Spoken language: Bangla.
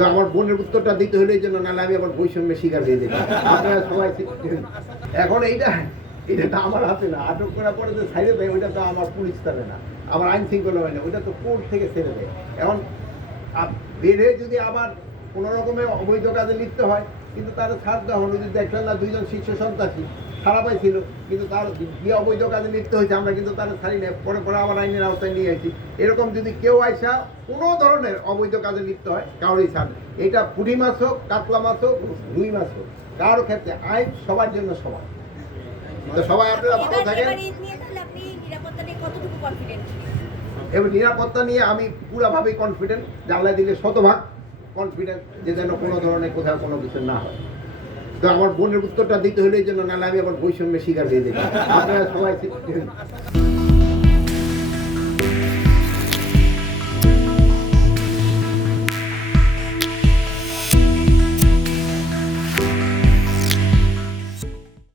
তো আমার বোনের উত্তরটা দিতে হলে জন্য নাহলে আমি আবার বৈষম্যের শিকার হয়ে যাই আপনারা সবাই এখন এইটা এটা তো আমার হাতে না। আটক করার পরে তো ছাইড়ে দেয়, ওইটা তো আমার পুলিশ তারে না। আমার আইন শৃঙ্খলা হয় না, ওইটা তো কোর্ট থেকে ছেড়ে দেয়। এখন বেড়ে যদি আবার কোনো রকমের অবৈধ কাজে লিপ্ত হয় কিন্তু তার ছাড় দেওয়া হলো যদি দেখলেন না দুইজন শীর্ষ সন্ত্রাসী ছাড়া পাইছিল কিন্তু তার যে অবৈধ কাজে লিপ্ত হয়েছে আমরা কিন্তু তার ছাড়ি না পরে পরে আবার আইনের আওতায় নিয়ে আসি। এরকম যদি কেউ আইসা কোনো ধরনের অবৈধ কাজে লিপ্ত হয় কারোরই ছাড় এটা পুঁটি মাছ হোক কাতলা মাছ হোক রুই মাছ হোক কারও ক্ষেত্রে আইন সবার জন্য সমান। তো সবাই আপনারা ভালো থাকেন। এবং নিরাপত্তা নিয়ে আমি পুরাভাবেই কনফিডেন্ট জানলা দিলে শতভাগ। কনফিডেন্ট যে যেন কোনো ধরনের কোথাও কোনো কিছু না হয়। তো আমার বোনের উত্তরটা দিতে হলে জন্য নাহলে আমি আবার বৈষম্যের শিকার দিয়ে যেতাম। আপনারা সবাই